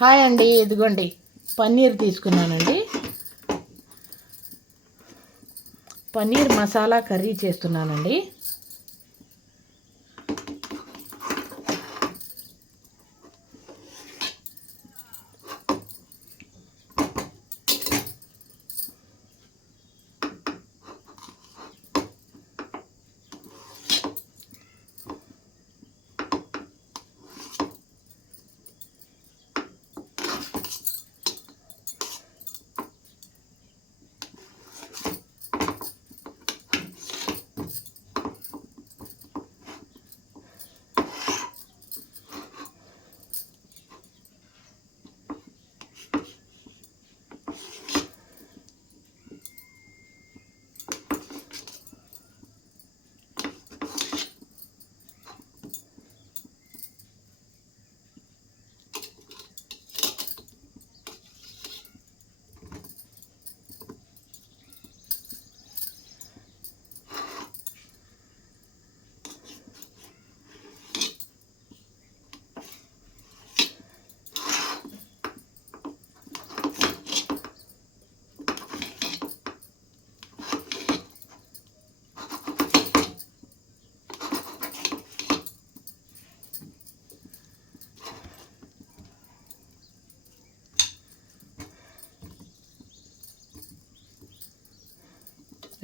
Hi అండి, ఇదిగోండి పన్నీర్ తీసుకున్నానండి. పన్నీర్ మసాలా కర్రీ చేస్తున్నానండి.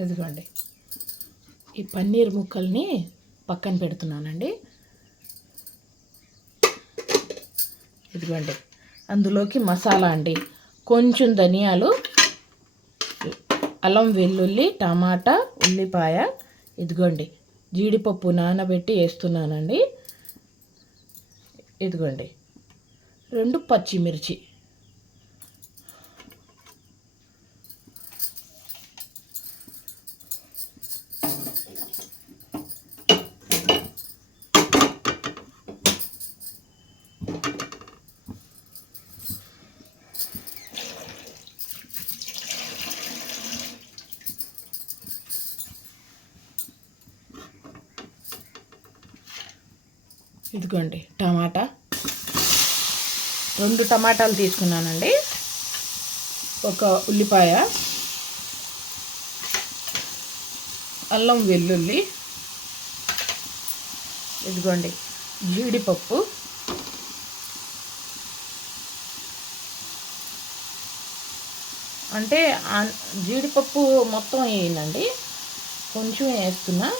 ఇదిగోండి ఈ పన్నీర్ ముక్కల్ని పక్కన పెడుతున్నానండి. ఇదిగోండి అందులోకి మసాలా అండి, కొంచెం ధనియాలు, అల్లం వెల్లుల్లి, టమాటా, ఉల్లిపాయ, ఇదిగోండి జీడిపప్పు నానబెట్టి వేస్తున్నానండి. ఇదిగోండి 2 పచ్చిమిర్చి, ఇదిగోండి టమాటా, 2 టమాటాలు తీసుకున్నానండి, ఒక ఉల్లిపాయ, అల్లం వెల్లుల్లి, ఇదిగోండి జీడిపప్పు, అంటే జీడిపప్పు మొత్తం వేయనండి, కొంచెం వేస్తున్నా.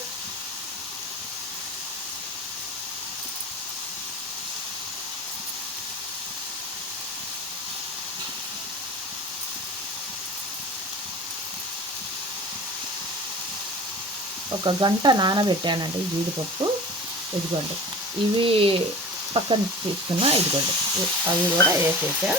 ఒక గంట నానబెట్టానండి జీడిపప్పు. ఇదిగోండి ఇవి పక్కన తీసుకున్నా. ఇదిగోండి అవి కూడా వేసేసా.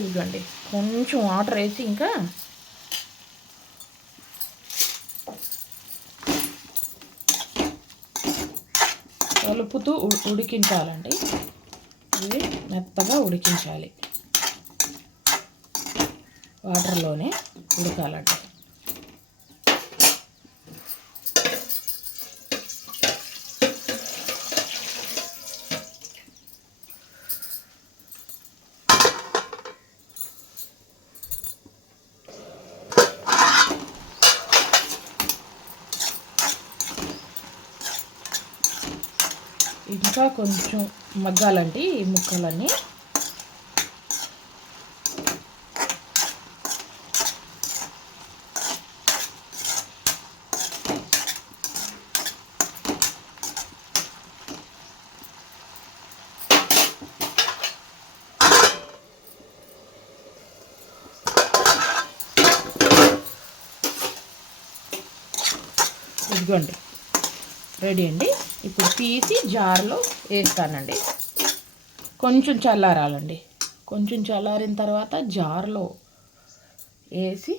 ఇదిగోండి కొంచెం వాటర్ వేసి ఇంకా కలుపుతూ ఉడికించాలండి. ఇవి మెత్తగా ఉడికించాలి, వాటర్లోనే ఉడకాలండి. ఇంకా కొంచెం మగ్గాలండి ఈ ముక్కలన్నీ. ఇదిగోండి రెడీ అండి. ఇప్పుడు తీసి జార్లో వేస్తానండి. కొంచెం చల్లారాలండి. కొంచెం చల్లారిన తర్వాత జార్లో వేసి,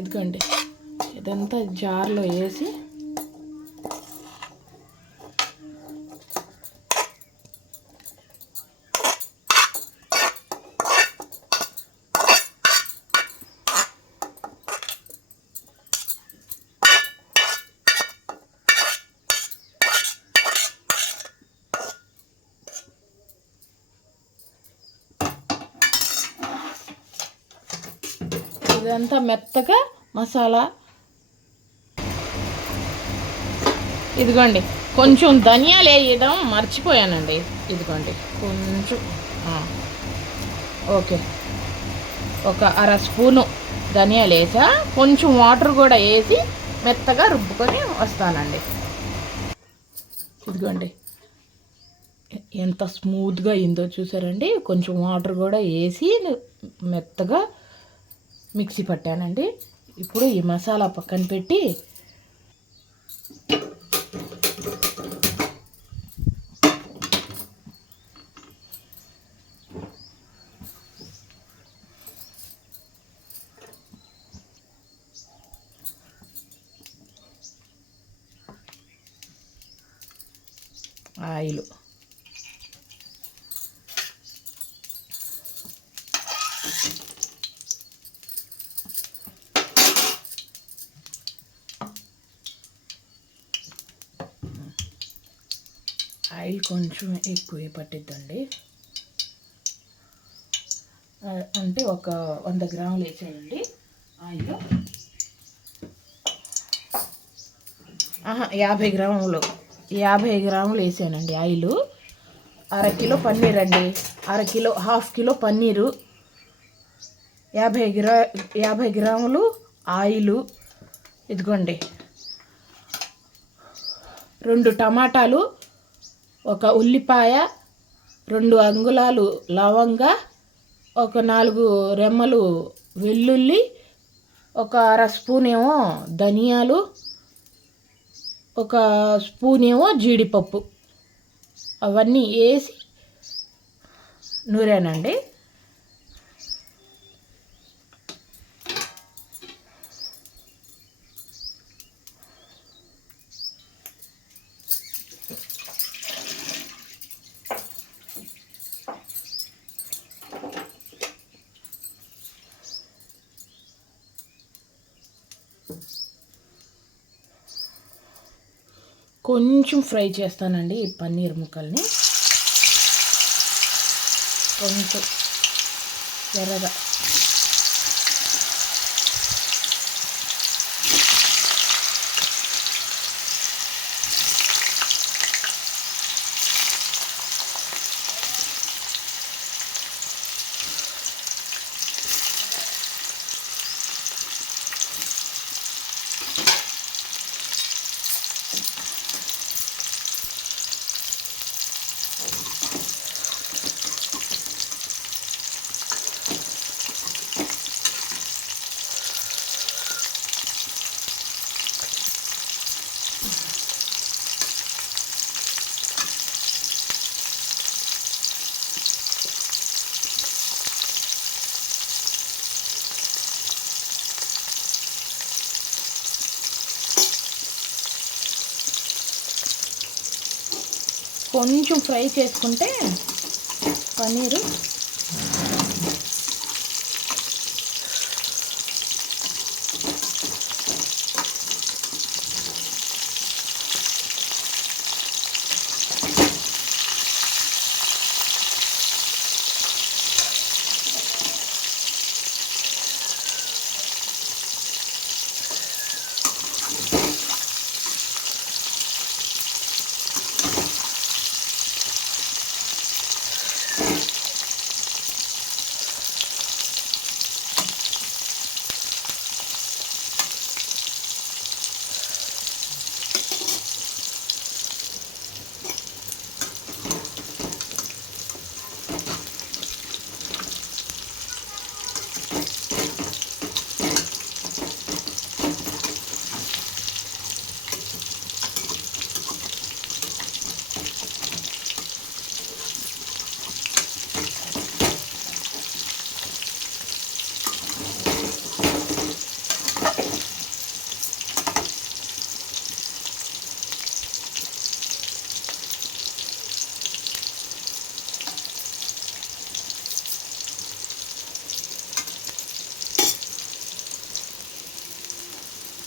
ఇదిగోండి ఇదంతా జార్లో వేసి ఇదంతా మెత్తగా మసాలా. ఇదిగోండి కొంచెం ధనియాలు వేయడం మర్చిపోయానండి. ఇదిగోండి కొంచెం ఓకే, ఒక అర స్పూను ధనియాలు వేసా. కొంచెం వాటర్ కూడా వేసి మెత్తగా రుబ్బుకొని వస్తానండి. ఇదిగోండి ఎంత స్మూత్గా అయిందో చూసారండి. కొంచెం వాటర్ కూడా వేసి మెత్తగా మిక్సీ పట్టానండి. ఇప్పుడు ఈ మసాలా పక్కన పెట్టి ఆయిల్ కొంచెం ఎక్కువ పట్టిద్దండి. అంటే ఒక 100 గ్రాములు వేసేయండి ఆయిల్. 50 గ్రాములు వేసానండి ఆయిల్. అరకిలో పన్నీర్ అండి, హాఫ్ కిలో పన్నీరు, 50 గ్రాములు ఆయిలు. ఇదిగోండి 2 టమాటాలు, ఒక ఉల్లిపాయ, 2 అంగుళాలు లవంగ, ఒక 4 రెమ్మలు వెల్లుల్లి, ఒక అర స్పూన్ ఏమో ధనియాలు, ఒక స్పూన్ ఏమో జీడిపప్పు, అవన్నీ వేసి నూరానండి. కొంచెం ఫ్రై చేస్తానండి ఈ పన్నీర్ ముక్కల్ని, కొంచెం ఎర్రగా. కొంచెం ఫ్రై చేసుకుంటే పన్నీరు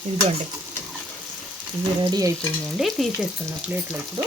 ఇదిగోండి, ఇది రెడీ అయిపోయిందండి. తీసేస్తున్న ప్లేట్లో ఇప్పుడు.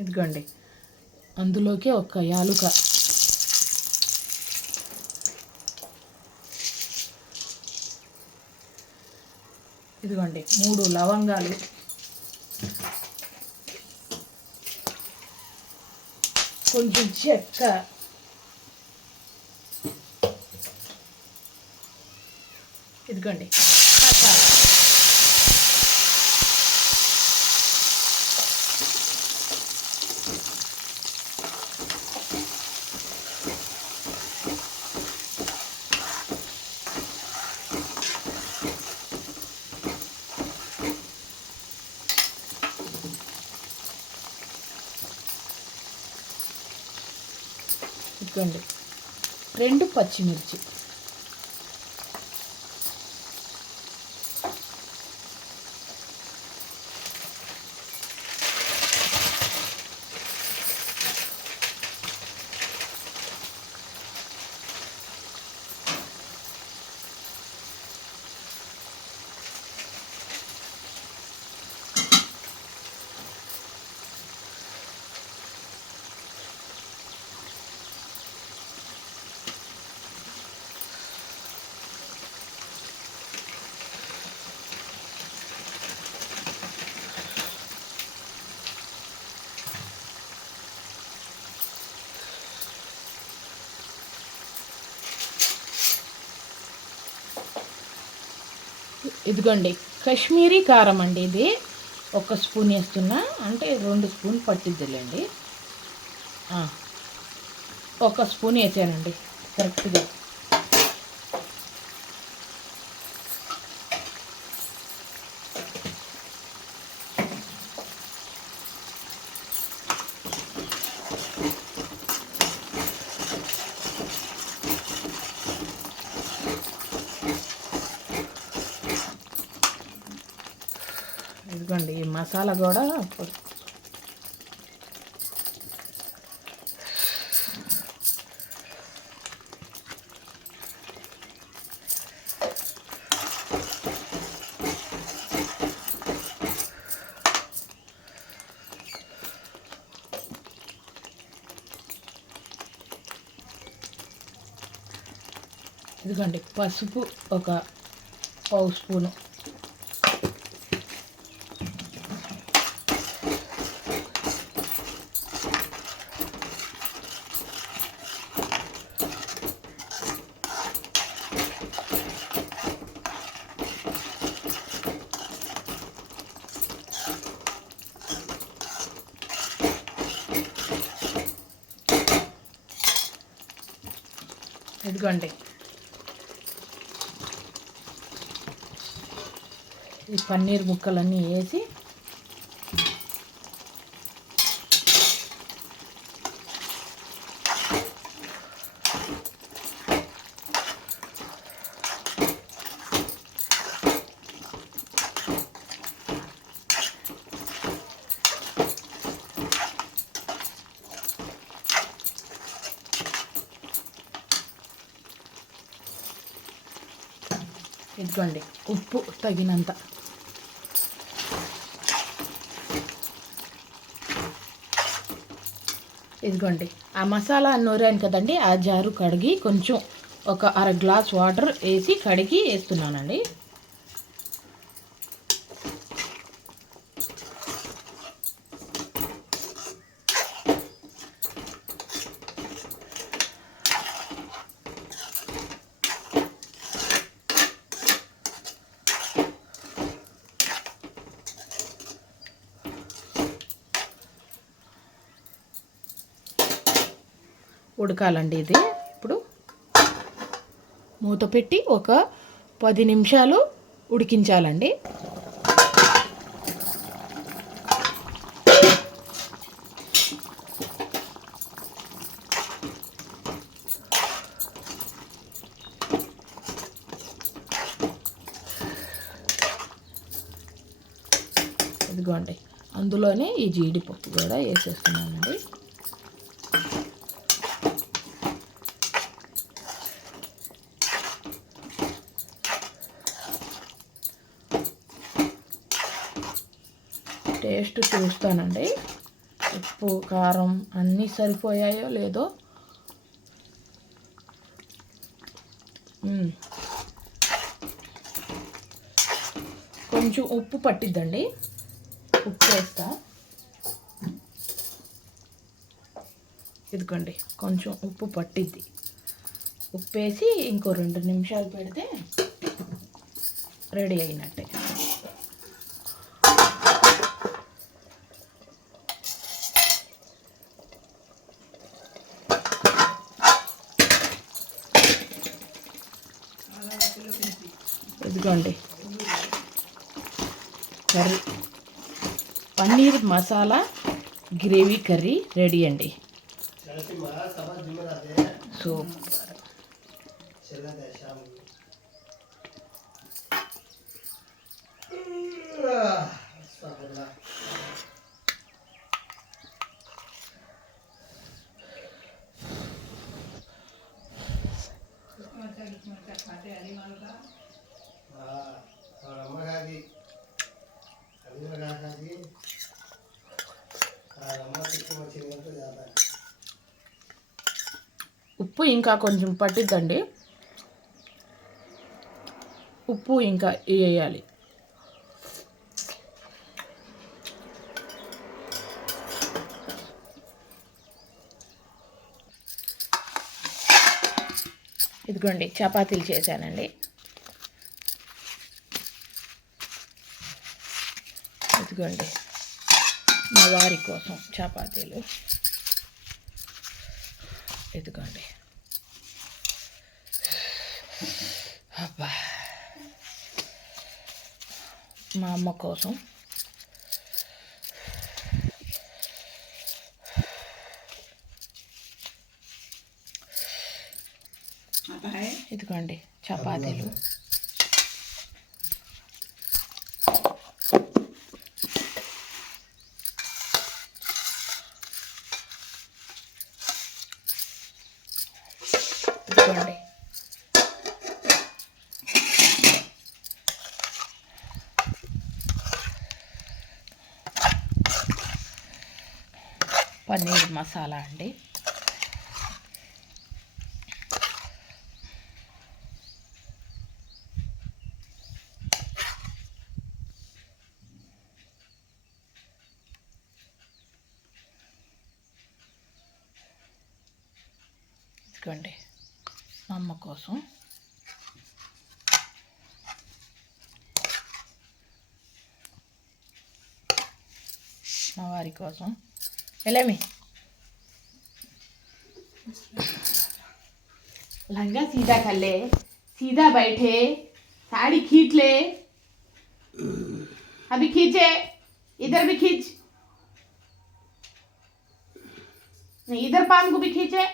ఇదిగోండి, అందులోకి ఒక యాలుక, ఇదిగోండి 3 లవంగాలు, కొంచెం చెక్క, ఇదిగోండి మసాలా, ఇదిగోండి 2 పచ్చిమిర్చి, ఇదిగోండి కాశ్మీరీ కారం అండి. ఇది 1 స్పూన్ వేస్తున్నా, అంటే 2 స్పూన్ పట్టిద్దిలేండి. 1 స్పూన్ వేసానండి కరెక్ట్గా. ఇదిగోండి ఈ మసాలా కూడా ఇదిగోండి పసుపు 1 పావు స్పూను, ఇదిగోండి ఈ పన్నీర్ ముక్కలన్నీ వేసి ఇదిగోండి ఉప్పు తగినంత. ఇదిగోండి ఆ మసాలా నూరాను కదండి, ఆ జారు కడిగి కొంచెం ఒక అర గ్లాస్ వాటర్ వేసి కడిగి వేస్తున్నానండి. ఉడకాలండి ఇది. ఇప్పుడు మూత పెట్టి ఒక 10 నిమిషాలు ఉడికించాలండి. ఇదిగోండి అందులోనే ఈ జీడిపప్పు కూడా వేసేస్తున్నానండి. టేస్ట్ చూస్తానండి, ఉప్పు కారం అన్నీ సరిపోయాయో లేదో. కొంచెం ఉప్పు పట్టిద్దండి, ఉప్పు వేస్తా. ఇదిగోండి కొంచెం ఉప్పు పట్టిద్ది. ఉప్పు వేసి ఇంకో 2 నిమిషాలు పెడితే రెడీ అయినట్టే. ఇదిగోండి curry, paneer masala gravy curry ready అండి. సూపర్. ఉప్పు ఇంకా కొంచెం పట్టిద్దండి, ఉప్పు ఇంకా వేయాలి. ఇదిగోండి చపాతీలు చేశానండి. ఇదిగోండి మా వారి కోసం చపాతీలు. ఇదిగోండి అబ్బా, మా అమ్మ కోసం. ఇదిగోండి చపాతీలు. ఇదిగోండి పన్నీర్ మసాలా అండి. ఇదిగోండి మా అమ్మ కోసం. మా వారి కోసం. ఎలేమి लहंगा सीधा कर ले, सीधा बैठे, साड़ी खींच ले, अभी खींचे, इधर भी खींच, नहीं इधर पान को भी खींचे।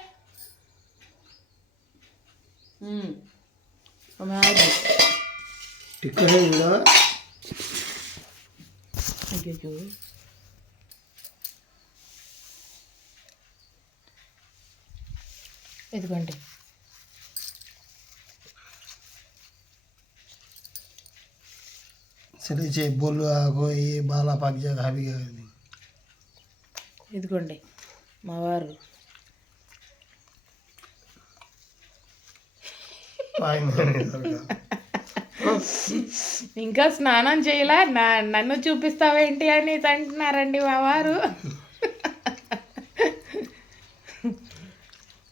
टिक्कर है इधर। अయ్యో ఇదిగోండి चलिए बोलो आगो ये बाला पाक जगह भी गई ఇదిగోండి మా వారు ఇంకా స్నానం చేయలా నన్ను చూపిస్తావేంటి అని అంటున్నారండి మా వారు.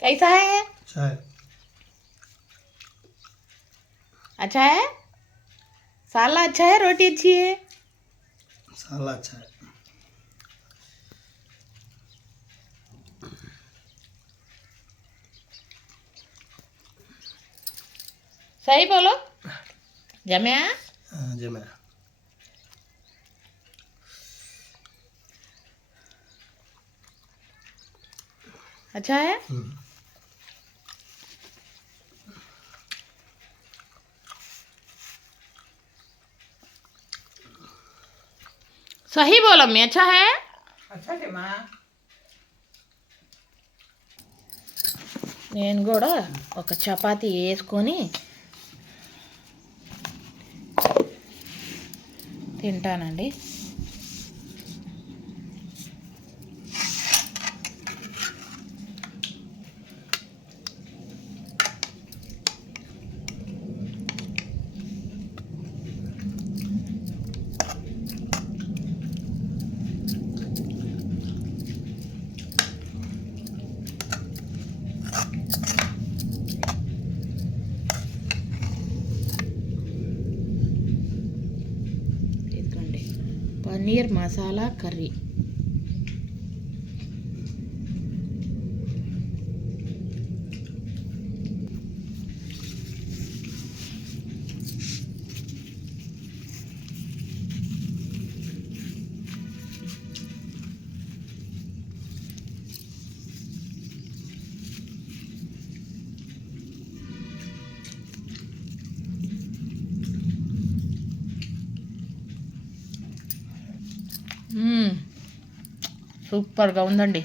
कैसा है? अच्छा है. साला अच्छा है, रोटी अच्छी है. साला अच्छा है. सही बोलो. जमया. जमया. अच्छा है. सही बोलो मैं. अच्छा है. अच्छा है माँ. నేను కూడా ఒక చపాతీ వేసుకొని తింటానండి. పన్నీర్ మసాలా కర్రీ. సూపర్గా ఉందండి.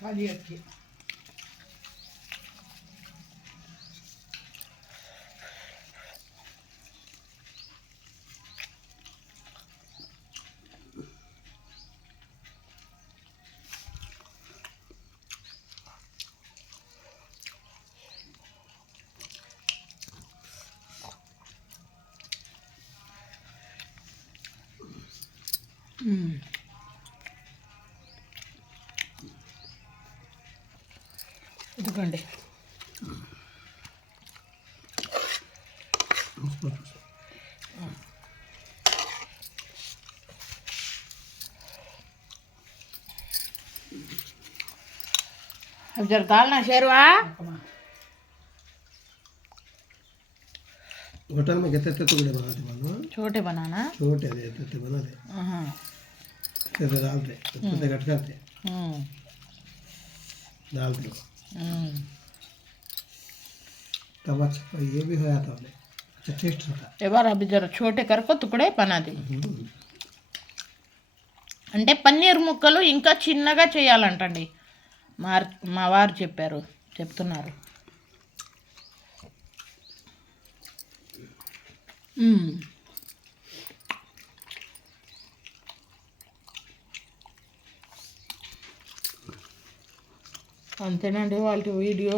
खाली अच्छी. ఇదిగోండి. अब जरा डालना शेरवा. होटल में कितने टुकड़े बनाते मानो? छोटे बनाना. छोटे दे तो बना दे. तो डालते तो कट करते. डालते. तब अच्छा ये भी हो जाता है. अच्छा टेस्ट होता है. एक बार अभी जरा छोटे करको टुकड़े बना दे. అంటే పన్నీర్ ముక్కలు ఇంకా చిన్నగా చేయాలంటండి. మా వారు చెప్తున్నారు. అంతేనండి వాళ్ళ వీడియో.